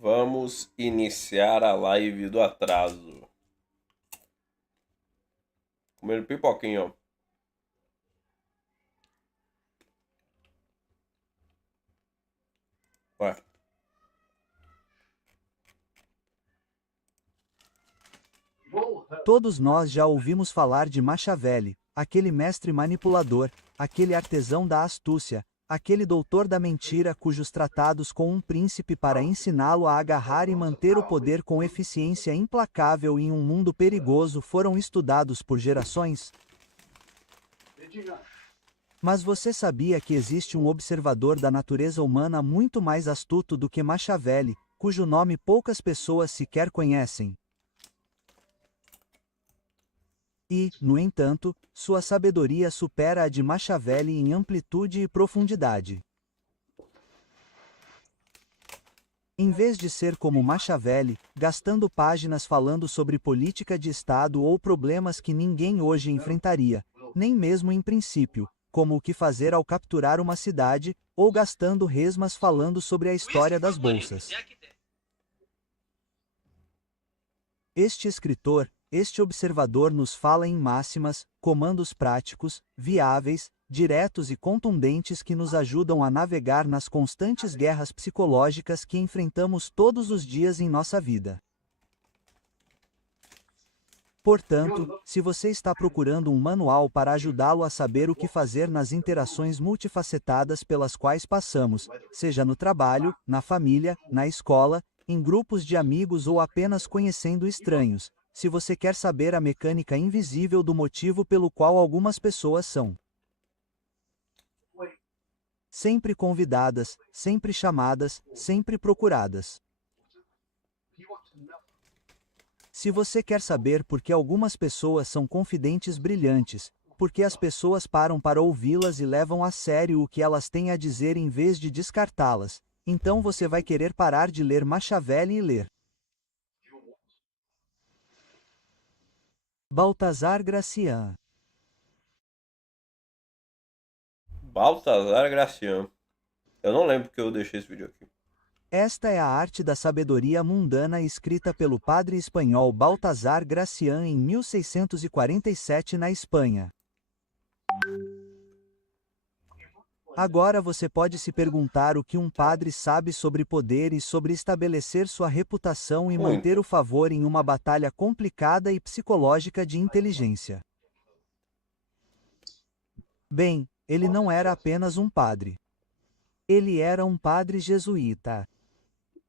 Vamos iniciar a live do atraso. Comendo pipoquinha, ó. Ué. Todos nós já ouvimos falar de Machiavelli, aquele mestre manipulador, aquele artesão da astúcia, aquele doutor da mentira cujos tratados com um príncipe para ensiná-lo a agarrar e manter o poder com eficiência implacável em um mundo perigoso foram estudados por gerações? Mas você sabia que existe um observador da natureza humana muito mais astuto do que Machiavelli, cujo nome poucas pessoas sequer conhecem? E, no entanto, sua sabedoria supera a de Machiavelli em amplitude e profundidade. Em vez de ser como Machiavelli, gastando páginas falando sobre política de Estado ou problemas que ninguém hoje enfrentaria, nem mesmo em princípio, como o que fazer ao capturar uma cidade, ou gastando resmas falando sobre a história das bolsas. Este escritor, este observador nos fala em máximas, comandos práticos, viáveis, diretos e contundentes que nos ajudam a navegar nas constantes guerras psicológicas que enfrentamos todos os dias em nossa vida. Portanto, se você está procurando um manual para ajudá-lo a saber o que fazer nas interações multifacetadas pelas quais passamos, seja no trabalho, na família, na escola, em grupos de amigos ou apenas conhecendo estranhos, se você quer saber a mecânica invisível do motivo pelo qual algumas pessoas são sempre convidadas, sempre chamadas, sempre procuradas. Se você quer saber por que algumas pessoas são confidentes brilhantes, por que as pessoas param para ouvi-las e levam a sério o que elas têm a dizer em vez de descartá-las, então você vai querer parar de ler Machiavelli e ler Baltazar Gracian. Baltazar Gracian. Eu não lembro que eu deixei esse vídeo aqui. Esta é a arte da sabedoria mundana escrita pelo padre espanhol Baltazar Gracian em 1647 na Espanha. Agora você pode se perguntar o que um padre sabe sobre poder e sobre estabelecer sua reputação e manter o favor em uma batalha complicada e psicológica de inteligência. Bem, ele não era apenas um padre. Ele era um padre jesuíta.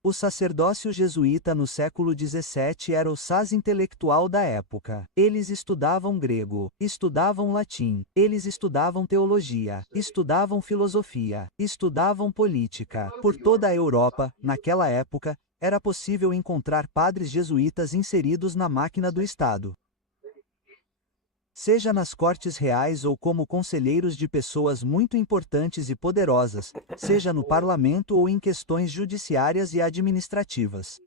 O sacerdócio jesuíta no século XVII era o saz intelectual da época. Eles estudavam grego, estudavam latim, eles estudavam teologia, estudavam filosofia, estudavam política. Por toda a Europa, naquela época, era possível encontrar padres jesuítas inseridos na máquina do Estado. Seja nas cortes reais ou como conselheiros de pessoas muito importantes e poderosas, seja no parlamento ou em questões judiciárias e administrativas.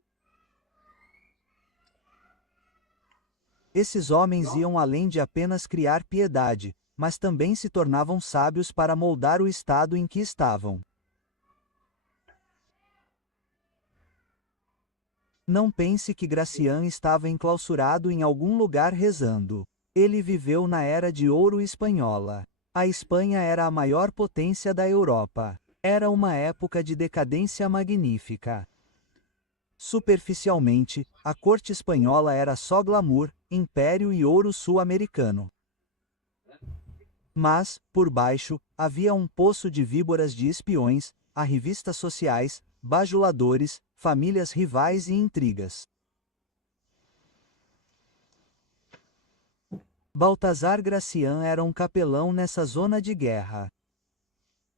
Esses homens iam além de apenas criar piedade, mas também se tornavam sábios para moldar o estado em que estavam. Não pense que Gracian estava enclausurado em algum lugar rezando. Ele viveu na Era de Ouro espanhola. A Espanha era a maior potência da Europa. Era uma época de decadência magnífica. Superficialmente, a corte espanhola era só glamour, império e ouro sul-americano. Mas, por baixo, havia um poço de víboras de espiões, arrivistas sociais, bajuladores, famílias rivais e intrigas. Baltazar Gracian era um capelão nessa zona de guerra.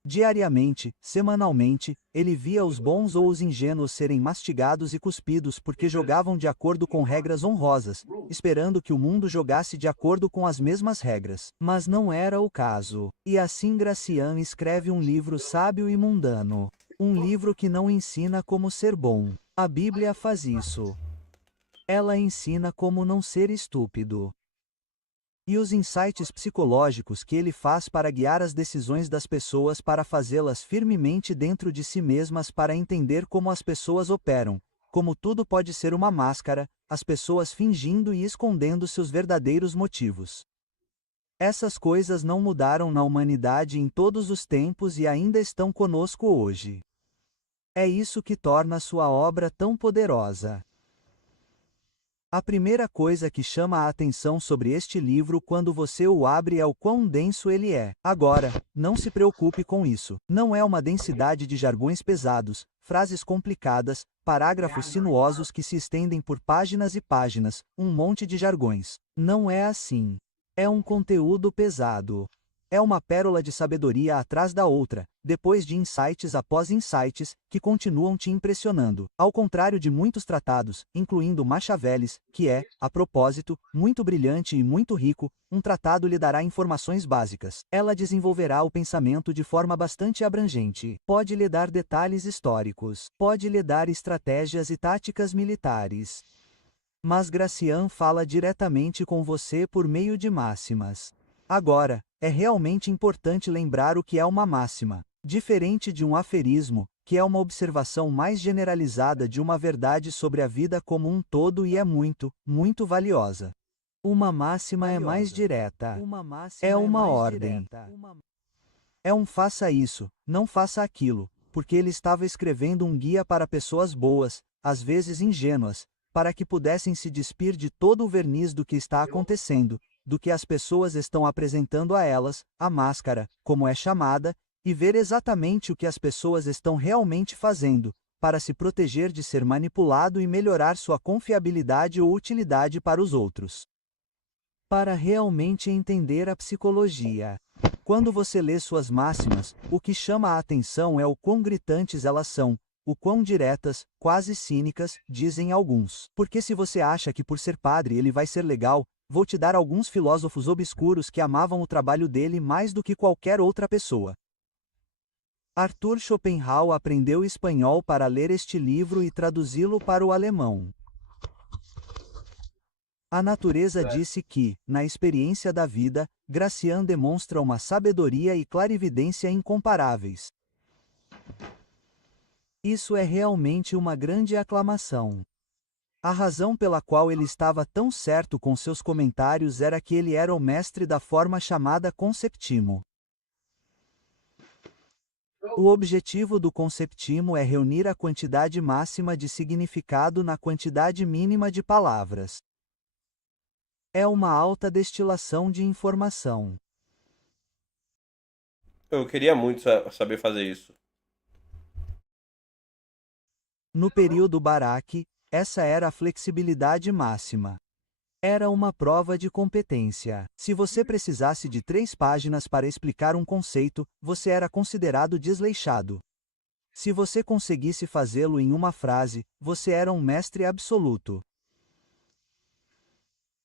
Diariamente, semanalmente, ele via os bons ou os ingênuos serem mastigados e cuspidos porque jogavam de acordo com regras honrosas, esperando que o mundo jogasse de acordo com as mesmas regras. Mas não era o caso. E assim Gracian escreve um livro sábio e mundano. Um livro que não ensina como ser bom. A Bíblia faz isso. Ela ensina como não ser estúpido. E os insights psicológicos que ele faz para guiar as decisões das pessoas para fazê-las firmemente dentro de si mesmas para entender como as pessoas operam, como tudo pode ser uma máscara, as pessoas fingindo e escondendo seus verdadeiros motivos. Essas coisas não mudaram na humanidade em todos os tempos e ainda estão conosco hoje. É isso que torna sua obra tão poderosa. A primeira coisa que chama a atenção sobre este livro quando você o abre é o quão denso ele é. Agora, não se preocupe com isso. Não é uma densidade de jargões pesados, frases complicadas, parágrafos sinuosos que se estendem por páginas e páginas, um monte de jargões. Não é assim. É um conteúdo pesado. É uma pérola de sabedoria atrás da outra, depois de insights após insights, que continuam te impressionando. Ao contrário de muitos tratados, incluindo Machiavellis, que é, a propósito, muito brilhante e muito rico, um tratado lhe dará informações básicas. Ela desenvolverá o pensamento de forma bastante abrangente. Pode lhe dar detalhes históricos. Pode lhe dar estratégias e táticas militares. Mas Gracian fala diretamente com você por meio de máximas. Agora, é realmente importante lembrar o que é uma máxima. Diferente de um aferismo, que é uma observação mais generalizada de uma verdade sobre a vida como um todo e é muito, muito valiosa. Uma máxima é mais direta. É uma ordem. É um faça isso, não faça aquilo, porque ele estava escrevendo um guia para pessoas boas, às vezes ingênuas, para que pudessem se despir de todo o verniz do que está acontecendo, do que as pessoas estão apresentando a elas, a máscara, como é chamada, e ver exatamente o que as pessoas estão realmente fazendo, para se proteger de ser manipulado e melhorar sua confiabilidade ou utilidade para os outros. Para realmente entender a psicologia. Quando você lê suas máximas, o que chama a atenção é o quão gritantes elas são, o quão diretas, quase cínicas, dizem alguns. Porque se você acha que por ser padre ele vai ser legal, vou te dar alguns filósofos obscuros que amavam o trabalho dele mais do que qualquer outra pessoa. Arthur Schopenhauer aprendeu espanhol para ler este livro e traduzi-lo para o alemão. A natureza disse que, na experiência da vida, Gracian demonstra uma sabedoria e clarividência incomparáveis. Isso é realmente uma grande aclamação. A razão pela qual ele estava tão certo com seus comentários era que ele era o mestre da forma chamada conceptimo. O objetivo do conceptimo é reunir a quantidade máxima de significado na quantidade mínima de palavras. É uma alta destilação de informação. Eu queria muito saber fazer isso. No período Barak, essa era a flexibilidade máxima. Era uma prova de competência. Se você precisasse de 3 páginas para explicar um conceito, você era considerado desleixado. Se você conseguisse fazê-lo em uma frase, você era um mestre absoluto.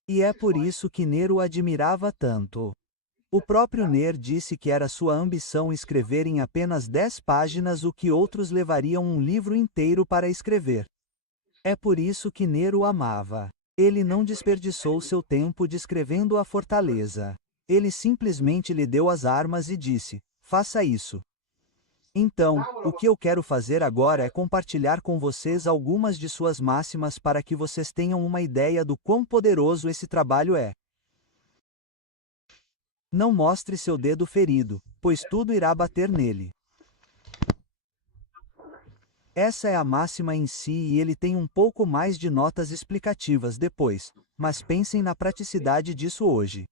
E é por isso que Nero o admirava tanto. O próprio Ner disse que era sua ambição escrever em apenas 10 páginas o que outros levariam um livro inteiro para escrever. É por isso que Nero o amava. Ele não desperdiçou seu tempo descrevendo a fortaleza. Ele simplesmente lhe deu as armas e disse: faça isso. Então, o que eu quero fazer agora é compartilhar com vocês algumas de suas máximas para que vocês tenham uma ideia do quão poderoso esse trabalho é. Não mostre seu dedo ferido, pois tudo irá bater nele. Essa é a máxima em si e ele tem um pouco mais de notas explicativas depois, mas pensem na praticidade disso hoje.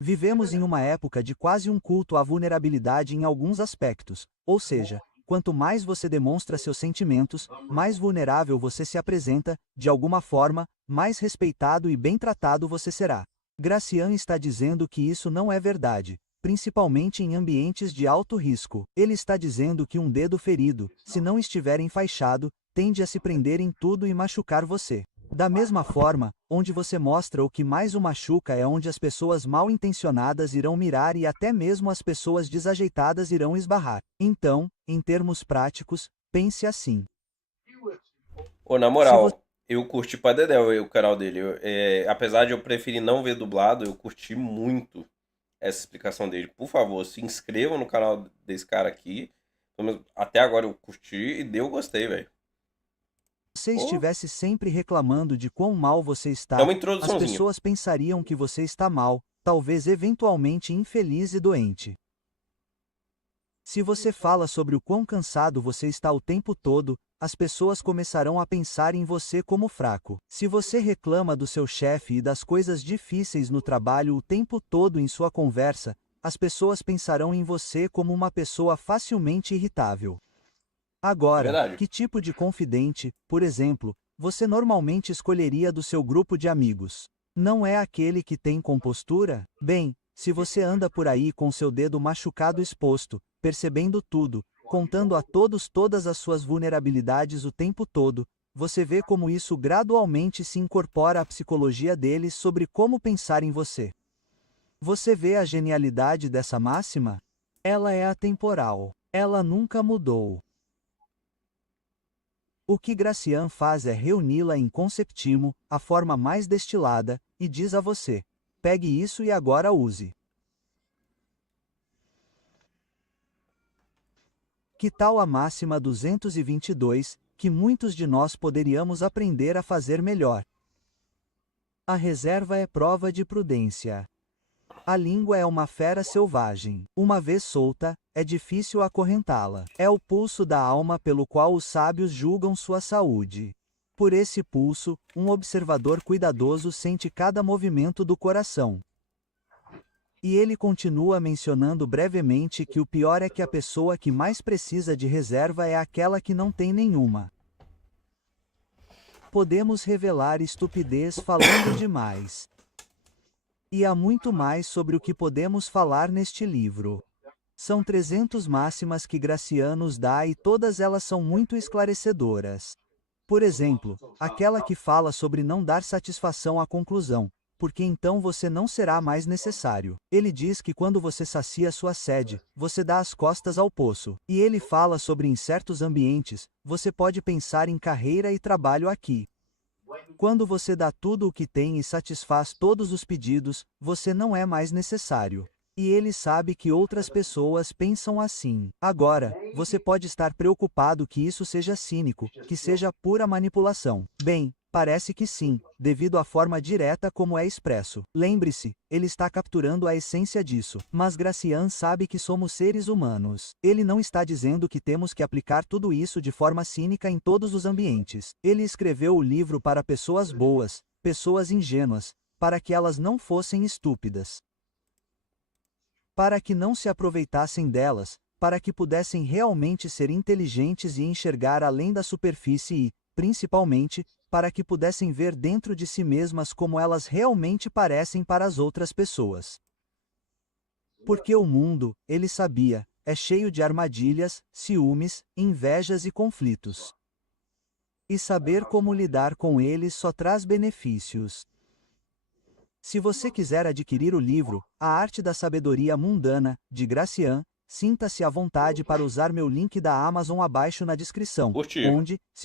Vivemos em uma época de quase um culto à vulnerabilidade em alguns aspectos, ou seja, quanto mais você demonstra seus sentimentos, mais vulnerável você se apresenta, de alguma forma, mais respeitado e bem tratado você será. Gracian está dizendo que isso não é verdade, principalmente em ambientes de alto risco. Ele está dizendo que um dedo ferido, se não estiver enfaixado, tende a se prender em tudo e machucar você. Da mesma forma, onde você mostra o que mais o machuca é onde as pessoas mal intencionadas irão mirar e até mesmo as pessoas desajeitadas irão esbarrar. Então, em termos práticos, pense assim. Ô, na Se você moral, eu curti pra dedéu o canal dele. Apesar de eu preferir não ver dublado, eu curti muito essa explicação dele. Por favor, se inscreva no canal desse cara aqui. Até agora eu curti e deu gostei, velho. você Pô, estivesse sempre reclamando de quão mal você é está, uma as introduçãozinha. pessoas pensariam que você está mal, talvez eventualmente infeliz e doente. Se você fala sobre o quão cansado você está o tempo todo, as pessoas começarão a pensar em você como fraco. Se você reclama do seu chefe e das coisas difíceis no trabalho o tempo todo em sua conversa, as pessoas pensarão em você como uma pessoa facilmente irritável. É Agora, verdade. que tipo de confidente, por exemplo, você normalmente escolheria do seu grupo de amigos? Não é aquele que tem compostura? Bem, se você anda por aí com seu dedo machucado exposto, percebendo tudo, contando a todos todas as suas vulnerabilidades o tempo todo, você vê como isso gradualmente se incorpora à psicologia deles sobre como pensar em você. Você vê a genialidade dessa máxima? Ela é atemporal. Ela nunca mudou. O que Gracian faz é reuni-la em conceptimo, a forma mais destilada, e diz a você: pegue isso e agora use. Que tal a máxima 222, que muitos de nós poderíamos aprender a fazer melhor? A reserva é prova de prudência. A língua é uma fera selvagem. Uma vez solta, é difícil acorrentá-la. É o pulso da alma pelo qual os sábios julgam sua saúde. Por esse pulso, um observador cuidadoso sente cada movimento do coração. E ele continua mencionando brevemente que o pior é que a pessoa que mais precisa de reserva é aquela que não tem nenhuma. Podemos revelar estupidez falando demais. E há muito mais sobre o que podemos falar neste livro. São 300 máximas que Gracian nos dá e todas elas são muito esclarecedoras. Por exemplo, aquela que fala sobre não dar satisfação à conclusão, porque então você não será mais necessário. Ele diz que quando você sacia sua sede, você dá as costas ao poço. E ele fala sobre em certos ambientes, você pode pensar em carreira e trabalho aqui. Quando você dá tudo o que tem e satisfaz todos os pedidos, você não é mais necessário. E ele sabe que outras pessoas pensam assim. Agora, você pode estar preocupado que isso seja cínico, que seja pura manipulação. Bem, parece que sim, devido à forma direta como é expresso. Lembre-se, ele está capturando a essência disso. Mas Gracian sabe que somos seres humanos. Ele não está dizendo que temos que aplicar tudo isso de forma cínica em todos os ambientes. Ele escreveu o livro para pessoas boas, pessoas ingênuas, para que elas não fossem estúpidas. Para que não se aproveitassem delas, para que pudessem realmente ser inteligentes e enxergar além da superfície e, principalmente, para que pudessem ver dentro de si mesmas como elas realmente parecem para as outras pessoas. Porque o mundo, ele sabia, é cheio de armadilhas, ciúmes, invejas e conflitos. E saber como lidar com eles só traz benefícios. Se você quiser adquirir o livro, A Arte da Sabedoria Mundana, de Gracian, sinta-se à vontade para usar meu link da Amazon abaixo na descrição, Curti. onde,